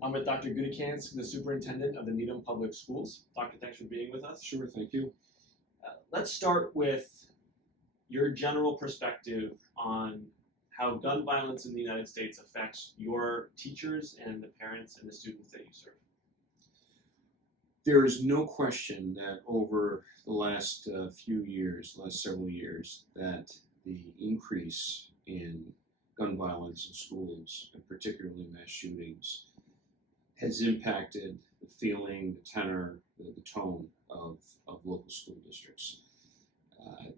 I'm with Dr. Gutekanst, the Superintendent of the Needham Public Schools. Doctor, thanks for being with us. Sure, thank you. Let's start with your general perspective on how gun violence in the United States affects your teachers and the parents and the students that you serve. There is no question that over the last last several years, that the increase in gun violence in schools, and particularly mass shootings, has impacted the feeling, the tenor, the tone of local school districts.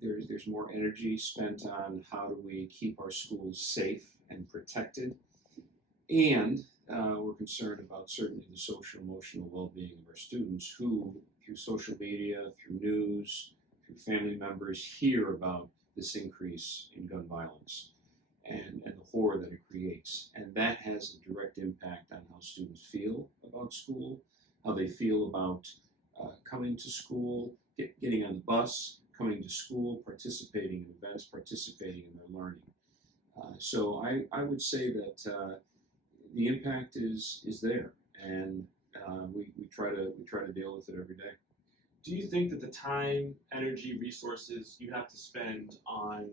There's more energy spent on how do we keep our schools safe and protected, and we're concerned about certainly the social emotional well-being of our students who, through social media, through news, through family members, hear about this increase in gun violence and the horror that it creates. And that has a direct impact on how students feel about school, how they feel about coming to school, getting on the bus, coming to school, participating in events, participating in their learning. So I would say that the impact is there, and we try to deal with it every day. Do you think that the time, energy, resources you have to spend on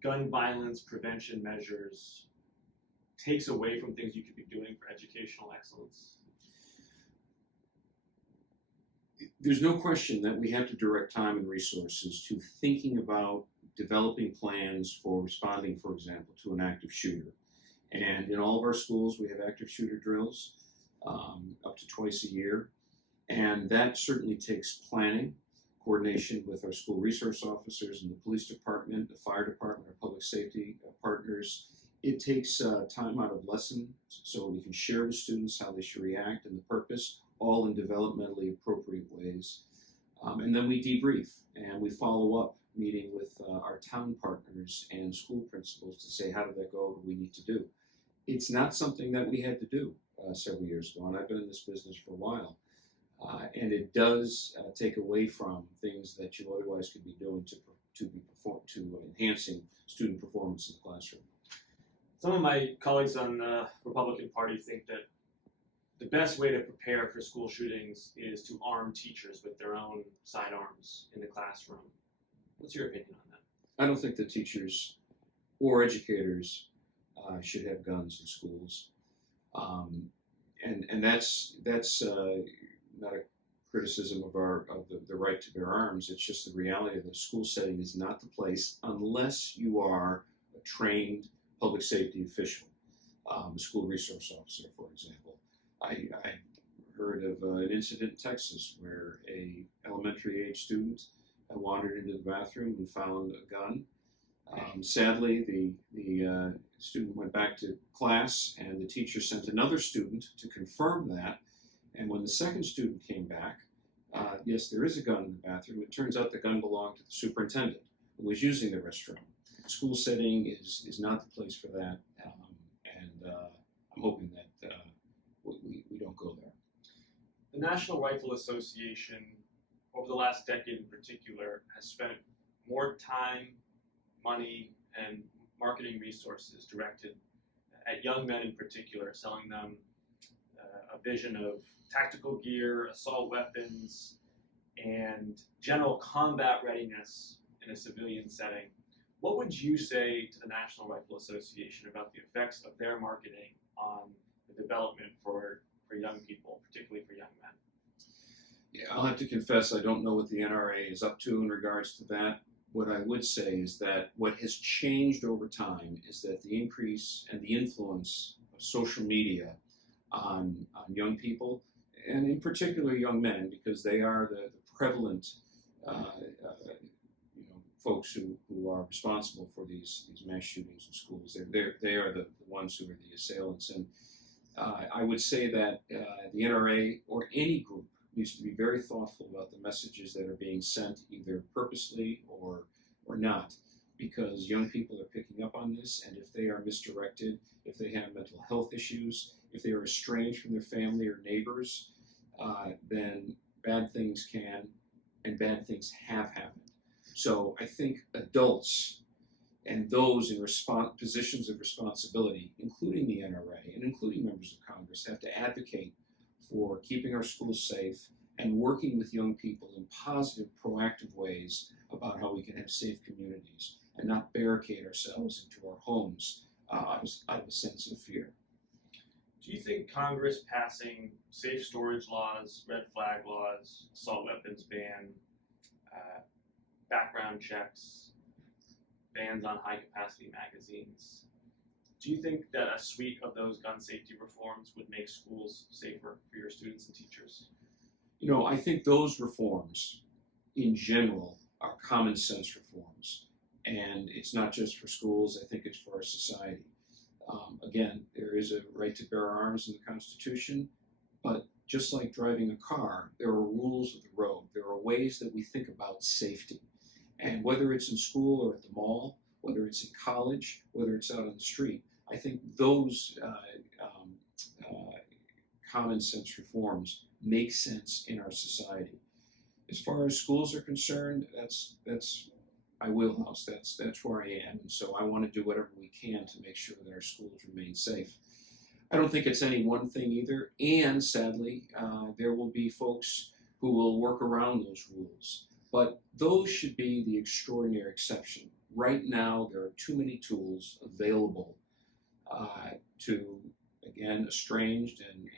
gun violence prevention measures takes away from things you could be doing for educational excellence? There's no question that we have to direct time and resources to thinking about developing plans for responding, for example, to an active shooter. And in all of our schools, we have active shooter drills up to twice a year. And that certainly takes planning, coordination with our school resource officers and the police department, the fire department, our public safety partners. It takes time out of lessons so we can share with students how they should react and the purpose, all in developmentally appropriate ways. And then we debrief and we follow up, meeting with our town partners and school principals to say, how did that go? What do we need to do? It's not something that we had to do several years ago, and I've been in this business for a while. And it does take away from things that you otherwise could be doing to enhancing student performance in the classroom. Some of my colleagues on the Republican Party think that the best way to prepare for school shootings is to arm teachers with their own sidearms in the classroom. What's your opinion on that? I don't think that teachers or educators should have guns in schools, and that's not a criticism of the right to bear arms. It's just the reality that the school setting is not the place unless you are a trained public safety official, a school resource officer, for example. I heard of an incident in Texas where a elementary age student wandered into the bathroom and found a gun. Sadly, the student went back to class, and the teacher sent another student to confirm that. And when the second student came back, yes, there is a gun in the bathroom. It turns out the gun belonged to the superintendent who was using the restroom. The school setting is not the place for that, and I'm hoping that we don't go there. The National Rifle Association, over the last decade in particular, has spent more time, money, and marketing resources directed at young men in particular, selling them a vision of tactical gear, assault weapons, and general combat readiness in a civilian setting. What would you say to the National Rifle Association about the effects of their marketing on the development for young people, particularly for young men? Yeah, I'll have to confess I don't know what the NRA is up to in regards to that. What I would say is that what has changed over time is that the increase and the influence of social media on young people, and in particular young men, because they are the prevalent folks who are responsible for these mass shootings in schools. They are the ones who are the assailants. And I would say that the NRA or any group needs to be very thoughtful about the messages that are being sent, either purposely or not, because young people are picking up on this, and if they are misdirected, if they have mental health issues, if they are estranged from their family or neighbors, then bad things can and bad things have happened. So I think adults and those in positions of responsibility, including the NRA and including members of Congress, have to advocate for keeping our schools safe and working with young people in positive, proactive ways about how we can have safe communities and not barricade ourselves into our homes out of a sense of fear. Do you think Congress passing safe storage laws, red flag laws, assault weapons ban, background checks, bans on high-capacity magazines, do you think that a suite of those gun safety reforms would make schools safer for your students and teachers? You know, I think those reforms, in general, are common sense reforms. And it's not just for schools, I think it's for our society. Again, there is a right to bear arms in the Constitution, but just like driving a car, there are rules of the road. There are ways that we think about safety. And whether it's in school or at the mall, whether it's in college, whether it's out on the street, I think those common sense reforms make sense in our society. As far as schools are concerned, that's my wheelhouse. That's where I am, and so I want to do whatever we can to make sure that our schools remain safe. I don't think it's any one thing either, and sadly, there will be folks who will work around those rules. But those should be the extraordinary exception. Right now, there are too many tools available to, again, estranged and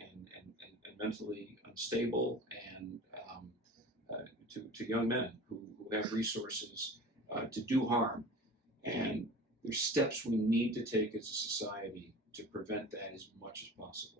mentally unstable and to young men who have resources to do harm. And there's steps we need to take as a society to prevent that as much as possible.